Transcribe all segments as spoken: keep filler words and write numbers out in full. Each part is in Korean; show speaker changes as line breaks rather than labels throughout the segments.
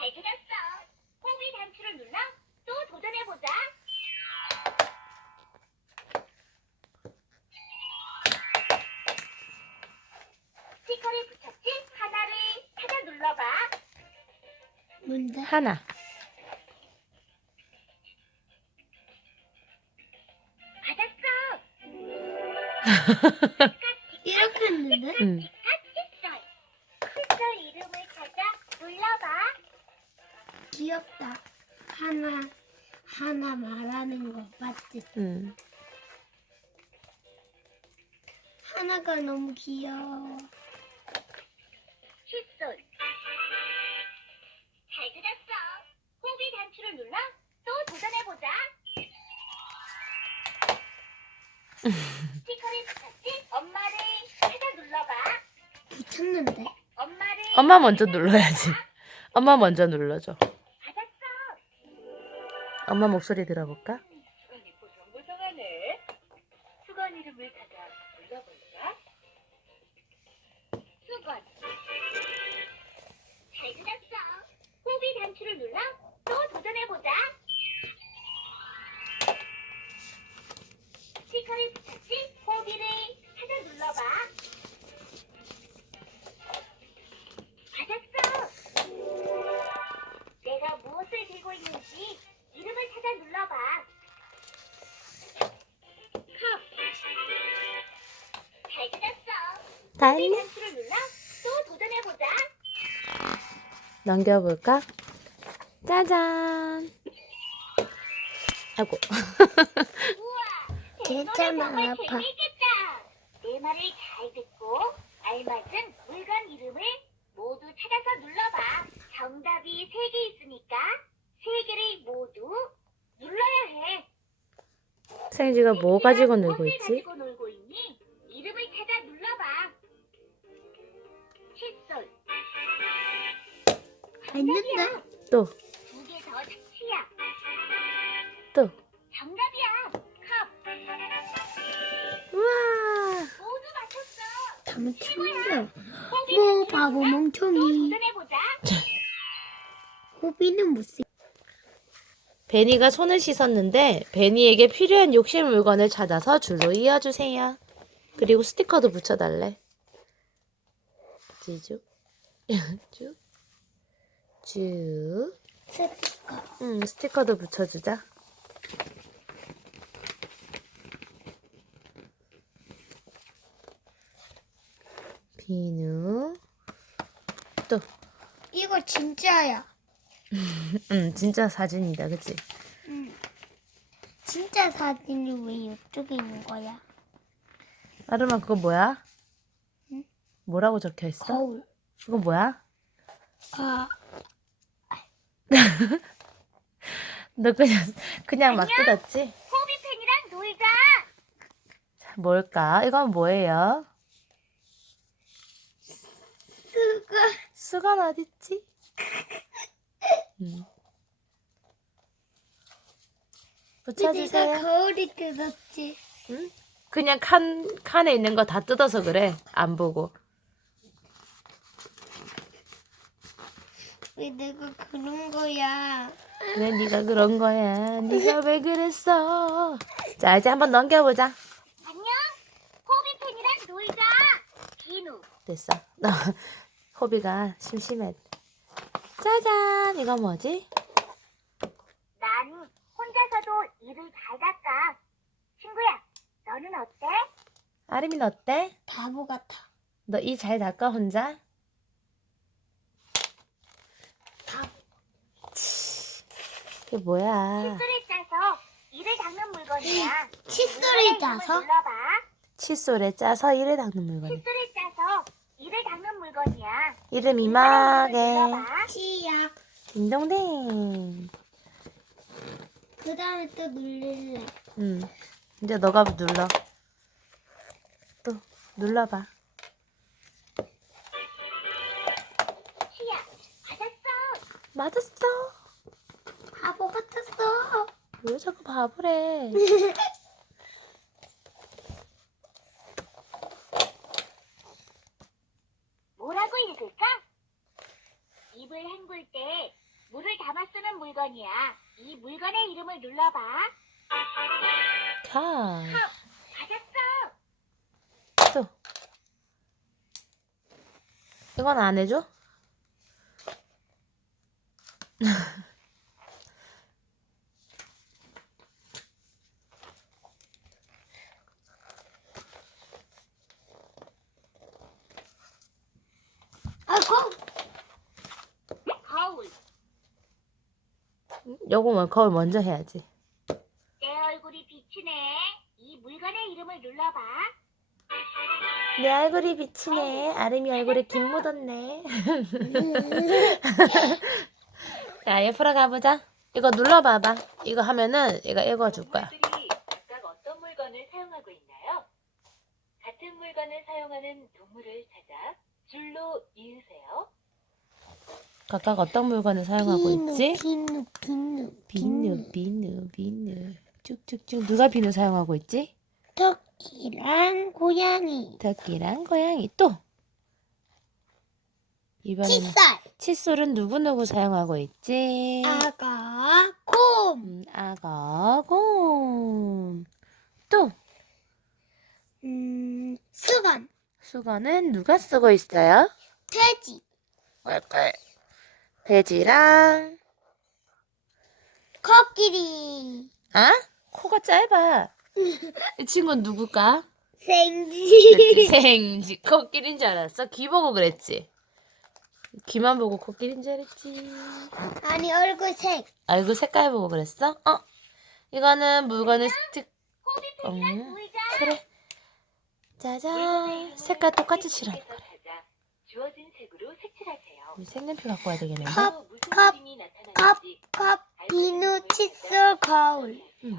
잘 찾았어. 호비 단추를 눌러 또 도전해보자. 스티커를 붙였지? 하나를 찾아 눌러봐.
뭔데?
하나.
받았어.
이렇게 했는데?
응.
칫솔. 칫솔 이름을 찾아 눌러봐.
귀엽다. 하나, 하나 말하는 거 맞지?
응.
하나가 너무 귀여워.
칫솔. 잘 찾았어. 호비 단추를 눌러 또 도전해보자. 스티커를 붙였지? 엄마를 찾아 눌러봐.
붙였는데?
엄마를
엄마 먼저 눌러야지. 엄마 먼저 눌러줘.
받았어.
엄마 목소리 들어볼까?
수건이 보송보송하네. 수건 이름을 찾아 눌러볼까? 수건. 잘 찾았어. 호비 단추를 눌러 또 도전해보자. 스티커를 붙였지? 호비를 찾아 눌러봐. 받았어. 내가 무엇을 들고 있는지 이름을 찾아 눌러봐. 컵. 잘 찾았어. 호비
달리.
단추를 눌러 또 도전해보자.
넘겨볼까? 짜잔. 아이고.
우와,
괜찮아,
정말
아파.
재미있겠다. 내 말을 잘 듣고 알맞은 물건 이름을 모두 찾아서 눌러봐. 정답이 세 개 있으니까 세 개를 모두 눌러야 해.
생지가 뭐 가지고 놀고
무엇을
있지?
가지고 놀고 있니? 이름을 찾아 눌러봐. 칫솔.
했는데?
또,
두 개 더 찾지야.
또.
정답이야. 컵.
우와.
모두 맞췄어.
다 맞췄는데?
호비
뭐
단추를
바보
눌러 또
멍청이.
도전해보자.
호비는 못쓰.
베니가 손을 씻었는데 베니에게 필요한 욕실 물건을 찾아서 줄로 이어주세요. 그리고 스티커도 붙여달래. 쭉, 쭉, 쭉.
스티커.
응, 스티커도 붙여주자. 비누. 또,
이거 진짜야.
응, 진짜 사진이다, 그치?
응. 진짜 사진이 왜 이쪽에 있는 거야?
아름아, 그거 뭐야?
응?
뭐라고 적혀 있어?
거울.
그거 뭐야?
아,
너 그냥, 그냥 막 뜯었지?
호비펜이랑 놀자.
자, 뭘까? 이건 뭐예요?
수가.
수건 어딨지? 음.
내가
붙여주세요.
거울이 뜯었지.
응? 그냥 칸, 칸에 있는 거 다 뜯어서 그래. 안 보고.
왜 내가 그런 거야?
왜 네가 그런 거야? 네가 왜 그랬어? 자, 이제 한번 넘겨보자.
안녕. 호비펜이랑 놀자. 비누.
됐어. 너, 호비가 심심해. 짜잔! 이거 뭐지?
난 혼자서도 일을 잘 닦아. 친구야, 너는 어때?
아림이는 어때?
바보 같아.
너 이 잘 닦아, 혼자? 이게 뭐야?
칫솔을 짜서 이를 닦는 물건이야.
칫솔을 짜서?
눌러봐.
칫솔에 짜서 이를 닦는 물건.
칫솔을 짜서 이를 닦는 물건이야.
이름
이마에
이마게.
눌러봐.
치약.
딩동댕.
그 다음에 또 눌릴래.
응. 이제 너가 눌러. 또 눌러봐.
치약. 받았어.
맞았어.
바보 같았어.
왜 자꾸 바보래?
뭐라고 읽을까? 입을 헹굴 때 물을 담아 쓰는 물건이야. 이 물건의 이름을 눌러봐.
컵.
컵. 맞았어.
또. 이건 안 해줘?
아이고.
거울.
요거만 거울 먼저 해야지.
내 얼굴이 비치네. 이 물건의 이름을 눌러봐.
내 얼굴이 비치네. 아름이 얼굴에 김 묻었네. 자, 옆으로 가보자. 이거 눌러봐봐. 이거 하면은 이거 읽어줄 거야.
동물들이 각각 어떤 물건을 사용하고 있나요? 같은 물건을 사용하는 동물을 찾아 줄로 이으세요.
각각 어떤 물건을 사용하고 있지?
비누, 비누,
비누, 비누, 비누. 쭉쭉쭉. 누가 비누 사용하고 있지?
토끼랑 고양이.
토끼랑 고양이. 또. 이번에는
칫솔.
칫솔은 누구누구 사용하고 있지?
아가, 곰.
음, 악어, 곰. 또.
음, 수건.
수건은 누가 쓰고 있어요?
돼지.
꿀꿀. 돼지랑
코끼리.
아? 코가 짧아. 이 친구는 누굴까?
생쥐.
생쥐. 코끼리인 줄 알았어? 귀 보고 그랬지? 귀만 보고 코끼리인 줄 알았지.
아니, 얼굴 색.
얼굴 색깔 보고 그랬어? 어? 이거는 물건을 스틱.
호비풀이랑
음,
보이자.
그래. 짜잔. 색깔 똑같이 칠하는 거래.
찾아 주어진 색으로 색칠하세요.
우리 색연필 갖고 와야 되겠는데?
컵,
또 무슨
컵,
그림이
컵,
나타나는지
컵,
알고
비누,
있는
칫솔, 거울.
응.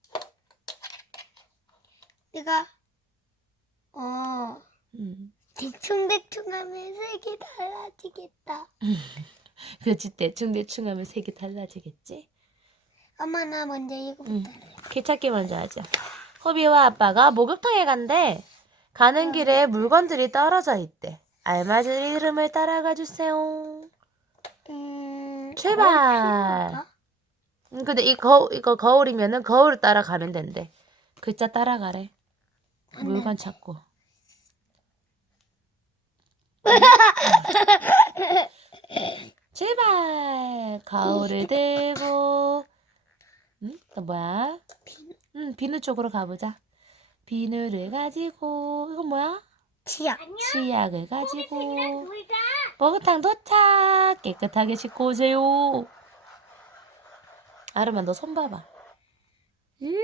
내가, 어,
음.
대충대충 하면 색이 달라지겠다.
그렇지. 대충대충 하면 색이 달라지겠지?
엄마, 나 먼저 이거부터
응.
할래.
길 찾기 먼저 하자. 호비와 아빠가 목욕탕에 간대. 가는 길에 물건들이 떨어져 있대. 알맞은 이름을 따라가 주세요.
음,
출발.
거울 필요할까?
음, 근데 이 거, 이거 거울이면은 거울을 따라가면 된대. 글자 따라가래.
안
물건 찾고. 출발. 거울을 들고. 응? 또 뭐야? 응, 비누 쪽으로 가보자. 비누를 가지고. 이건 뭐야?
치약.
치약을 가지고.
보이자.
목욕탕 도착. 깨끗하게 씻고 오세요. 아름아, 너 손 봐봐. 음.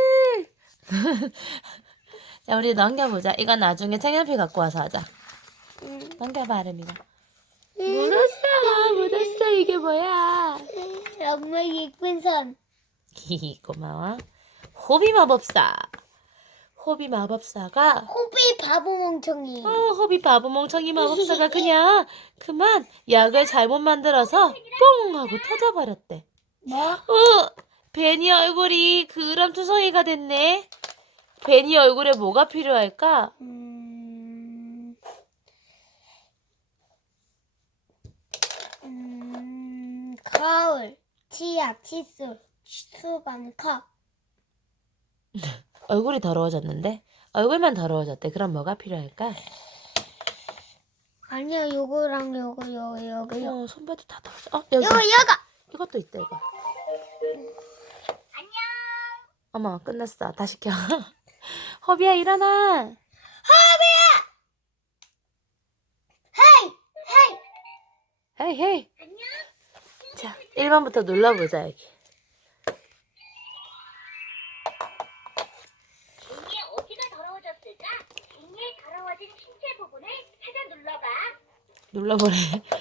자, 우리 넘겨보자. 이건 나중에 색연필 갖고 와서 하자.
음.
넘겨봐, 아름이가. 묻었어, 묻었어. 이게 뭐야?
엄마 예쁜 손.
히히, 고마워. 호비 마법사. 호비 마법사가
호비 바보 몽청이.
어, 호비 바보 멍청이 마법사가 그냥 그만 약을 잘못 만들어서 뽕 하고 터져버렸대.
뭐?
어, 베니 얼굴이 그람 투성이가 됐네. 베니 얼굴에 뭐가 필요할까?
음, 음, 거울, 치약, 칫솔, 수건, 컵.
얼굴이 더러워졌는데? 얼굴만 더러워졌대. 그럼 뭐가 필요할까?
아니야, 요거랑 요거, 요거, 요거, 요거.
어, 손바지 다 더러워져. 어, 여기.
요거, 요거.
이것도 있다, 이거.
안녕.
어머, 끝났어. 다시 켜. 허비야, 일어나.
헤이, 헤이.
헤이, 헤이.
안녕.
자, 일 번부터 눌러보자, 여기.
종이에 어디가 더러워졌을까? 종이에 더러워진 신체 부분을 찾아 눌러봐.
눌러보래.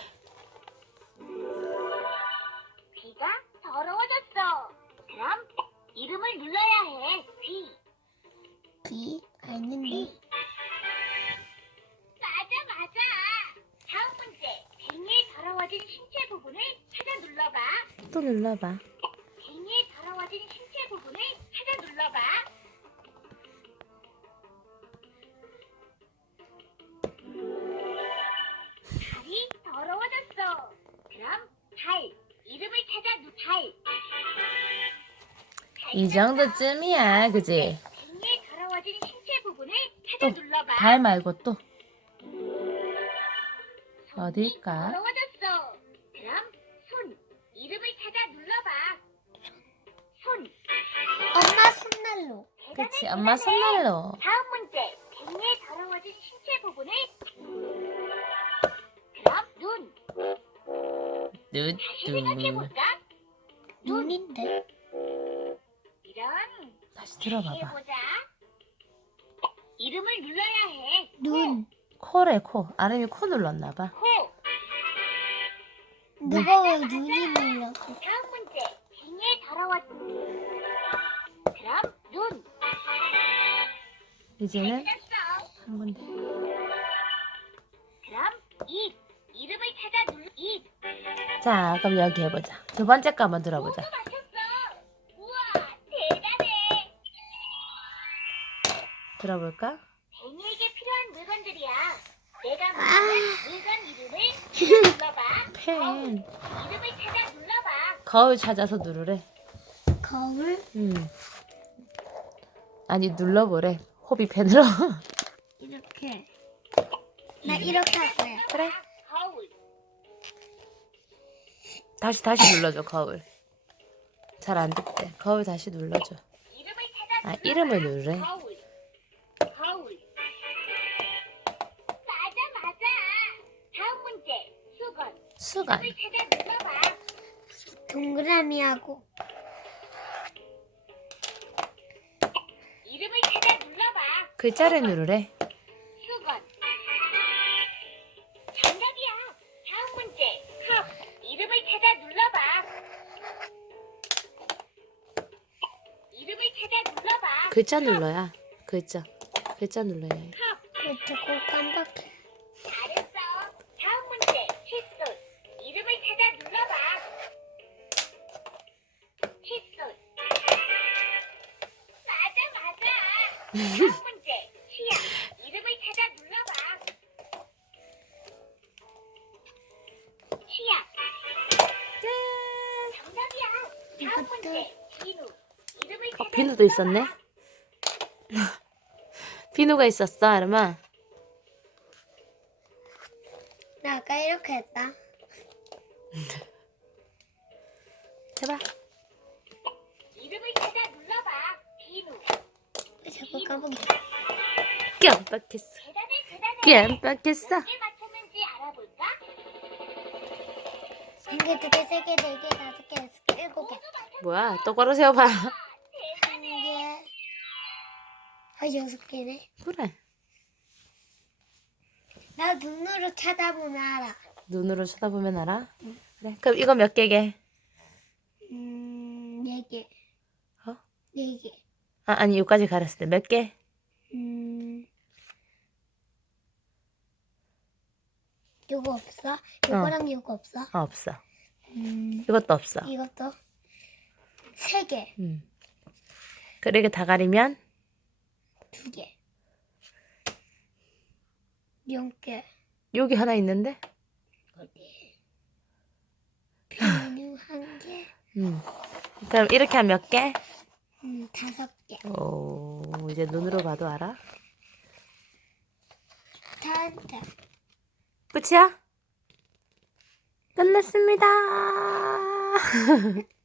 귀가 더러워졌어. 그럼 이름을 눌러야 해. 귀.
귀, 아닌데.
맞아, 맞아. 다음 문제. 종이에 더러워진 신체 부분을 찾아 눌러봐.
또 눌러봐.
종이에 더러워진 신체 부분을 찾아 눌러봐. 발이 더러워졌어. 그럼 발. 이름을
이 정도쯤이야, 그지?
빙에 더러워진 신체 부분을 찾아
또
눌러봐.
발 말고 또
손이
어딜까?
더러워졌어. 그럼 손 이름을 찾아 눌러봐. 손.
엄마 손난로.
대단해,
그치, 엄마
대단해.
손난로.
다음 문제. 빙에 더러워진 신체 부분을 그럼 눈. 다시
뚜뚜.
생각해볼까?
눈인데.
이런.
다시 들어봐봐.
해보자. 이름을 눌러야 해.
눈.
코래, 코. 아름이 코 눌렀나봐.
코.
누가 왜 눈이 눌렀어?
다음 문제. 빙에 더러워. 그럼 눈.
이제는
찾았어.
한 군데.
그럼 입. 이름을 찾아 눌러. 입.
자, 그럼 여기 해보자. 두 번째 거 한번
모두
들어보자.
맞췄어. 우와, 대단해.
들어볼까?
뱅이에게 필요한 물건들이야. 내가
아.
말하는 물건 이름을 찾아 눌러봐.
펜.
이름을 찾아 눌러봐.
거울 찾아서 누르래.
거울.
음. 아니, 눌러보래. 호비 펜으로.
이렇게. 나 이렇게 할 거야.
그래.
거울.
다시, 다시 눌러줘, 거울. 잘 안 듣대. 거울 다시 눌러줘.
이름을 찾아
아,
눌러봐.
이름을 누르래.
거울. 거울. 맞아, 맞아. 다음 문제. 수건.
수건.
이름을 찾아 눌러봐.
동그라미하고.
이름을 찾아 눌러봐.
글자를 누르래.
수건. 정답이야. 다음 문제. 컵. 이름을 찾아 눌러봐. 이름을 찾아 눌러봐.
글자 눌러야. 글자. 글자 눌러야 해.
컵.
왜 자꾸 깜빡해?
잘했어. 다음 문제. 칫솔. 이름을 찾아 눌러봐. 칫솔. 맞아, 맞아. 다음 문제. 치약. 이름을 찾아 눌러봐. 치약. 정답이야. 다음
이것도.
문제. 비누. 이름을 찾아
어, 비누도 있었네.
눌러봐.
비누가 있었어, 아름아.
나 아까 이렇게 했다.
해봐.
이름을 찾아 눌러봐. 비누.
왜 자꾸 까먹어?
깜빡했어.
대단해, 대단해.
깜빡했어.
몇 개 맞췄는지 알아볼까?
한 개, 두 개, 세 개, 네 개, 다섯 개, 여섯 개, 일곱 개.
뭐야, 똑바로 세워봐.
한 개. 아, 여섯 개네.
그래.
나 눈으로 쳐다보면 알아.
눈으로 쳐다보면 알아? 그래. 그럼 이거 몇 개게?
음, 네 개.
어?
네 개.
아, 아니, 여기까지 가렸을 때 몇 개?
음, 요거 없어? 요거랑 요거 없어?
어, 없어.
음,
이것도 없어.
이것도 세 개,
음. 그러게 다 가리면
두 개, 영 개.
여기 하나 있는데?
어디? 비누 한 개,
음. 그럼 이렇게 하면 몇 개?
음, 다섯 개.
오, 이제 눈으로 봐도 알아?
탄탄.
끝이야? 끝났습니다.